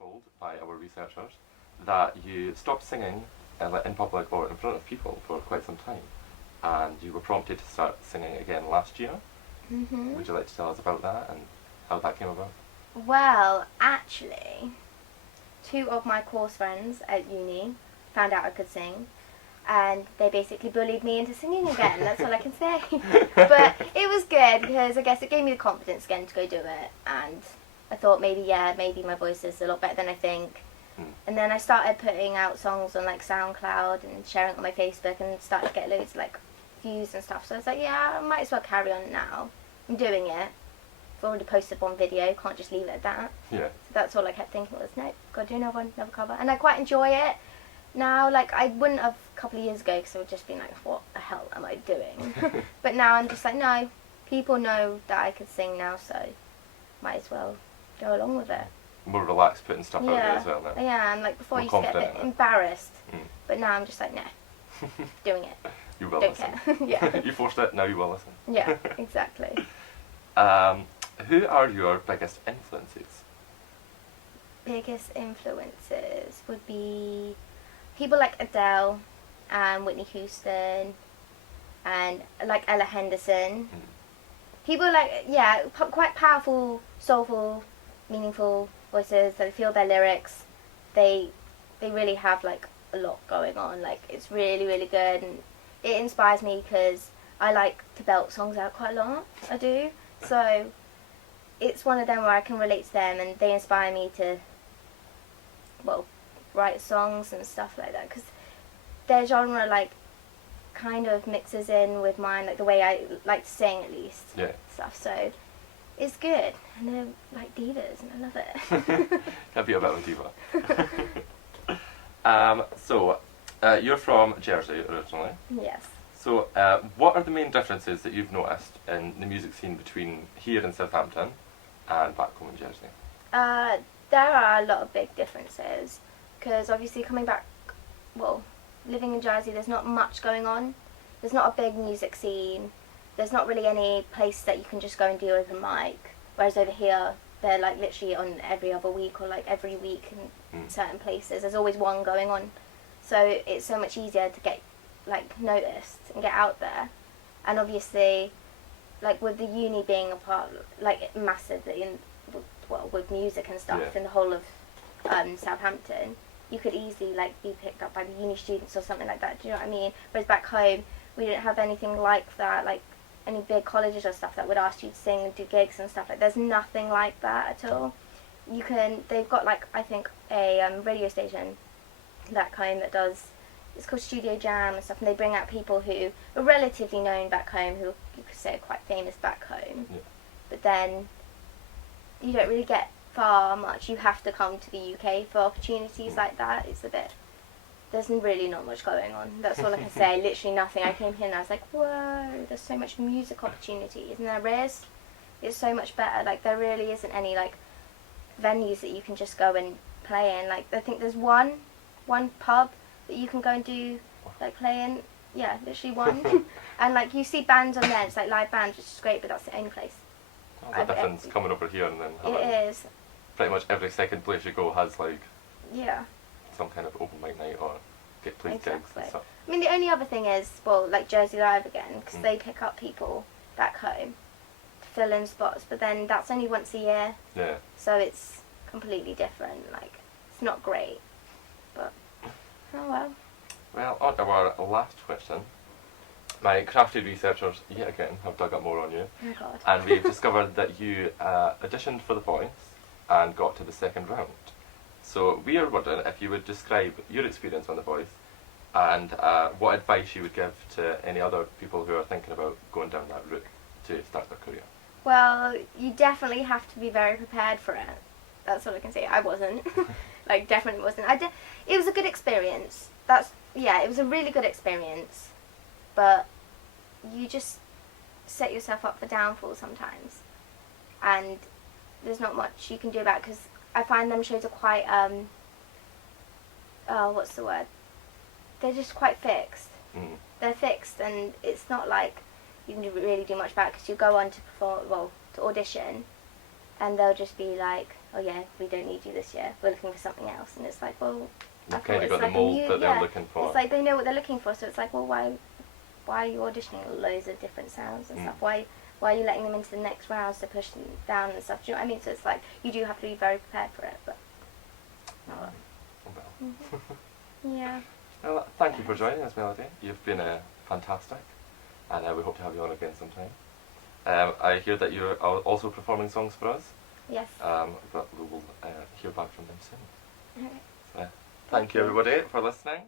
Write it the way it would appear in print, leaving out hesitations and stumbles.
told by our researchers that you stopped singing in public or in front of people for quite some time, and you were prompted to start singing again last year. Mm-hmm. Would you like to tell us about that and how that came about? Well, actually, 2 of my course friends at uni found out I could sing, and they basically bullied me into singing again. That's all I can say. But it was good because I guess it gave me the confidence again to go do it, and I thought maybe my voice is a lot better than I think. And then I started putting out songs on like SoundCloud and sharing it on my Facebook, and started to get loads of like views and stuff. So I was like, yeah, I might as well carry on now. I'm doing it. I've already posted one video, can't just leave it at that. Yeah. So that's all I kept thinking was, no, gotta do another one, another cover. And I quite enjoy it now. Like, I wouldn't have a couple of years ago because I would just be like, what the hell am I doing? But now I'm just like, no, people know that I could sing now, so might as well go along with it. More relaxed putting stuff out there as well now. Yeah, and like before I More used to get a confident bit in it. embarrassed, but now I'm just like, no, doing it. You will Don't listen. care. Yeah. You forced it, now you will listen. Yeah, exactly. Who are your biggest influences? Biggest influences would be people like Adele and Whitney Houston and like Ella Henderson. People like, quite powerful, soulful, meaningful voices. They feel their lyrics. They really have like a lot going on. Like, it's really, really good, and it inspires me because I like to belt songs out quite a lot. I do. So it's one of them where I can relate to them, and they inspire me to, well, write songs and stuff like that, because their genre like kind of mixes in with mine, like the way I like to sing at least. Yeah. Stuff. So it's good, and they're like divas, and I love it. Can't be a bit of a diva. So you're from Jersey originally. Yes. So what are the main differences that you've noticed in the music scene between here in Southampton and back home in Jersey? There are a lot of big differences, because obviously coming back, well, living in Jersey, there's not much going on. There's not a big music scene. There's not really any place that you can just go and do open mic. Whereas over here, they're like literally on every other week or like every week in certain places. There's always one going on. So it's so much easier to get like noticed and get out there. And obviously, like with the uni being a part, like massively in, well, with music and stuff in the whole of Southampton, you could easily like be picked up by the uni students or something like that. Do you know what I mean? Whereas back home, we didn't have anything like that, like any big colleges or stuff that would ask you to sing and do gigs and stuff. Like, there's nothing like that at all. They've got like, I think a radio station that does, it's called Studio Jam and stuff, and they bring out people who are relatively known back home, who you could say are quite famous back home. Yeah. But then you don't really get far much. You have to come to the UK for opportunities like that. It's a bit, there's really not much going on. That's all I can say. Literally nothing. I came here and I was like, whoa, there's so much music opportunities, and there is. It's so much better. Like, there really isn't any like venues that you can just go and play in. Like, I think there's one pub that you can go and do like play in. Yeah, literally one. And like, you see bands on there. It's like live bands, which is great, but that's the only place. There's a difference coming over here and then It is. Pretty much every second place you go has like some kind of open mic night or get played gigs and stuff. I mean, the only other thing is, well, like Jersey Live again, because they pick up people back home to fill in spots, but then that's only once a year. Yeah. So it's completely different. Like, it's not great, but oh well. Well, on to our last question. My crafty researchers, yet again, have dug up more on you. Oh God. And we've discovered that you auditioned for The Voice and got to the second round. So we are wondering if you would describe your experience on The Voice and what advice you would give to any other people who are thinking about going down that route to start their career. Well, you definitely have to be very prepared for it. That's all I can say. I wasn't. Like, definitely wasn't. It was a good experience. It was a really good experience. But you just set yourself up for downfall sometimes. And there's not much you can do about it, because I find them shows are quite, what's the word? They're just quite fixed. They're fixed, and it's not like you can really do much about it, because you go on to perform, well, to audition, and they'll just be like, oh yeah, we don't need you this year, we're looking for something else. And it's like, well, You've kind of got the mould that they're looking for. It's like they know what they're looking for, so it's like, well, why are you auditioning loads of different sounds and stuff? Why are you letting them into the next rounds to push them down and stuff? Do you know what I mean? So it's like, you do have to be very prepared for it, but yeah. Well, thank you for joining us, Melody. You've been fantastic, and we hope to have you on again sometime. I hear that you're also performing songs for us. Yes. But we will hear back from them soon. Okay. So, thank you everybody for listening.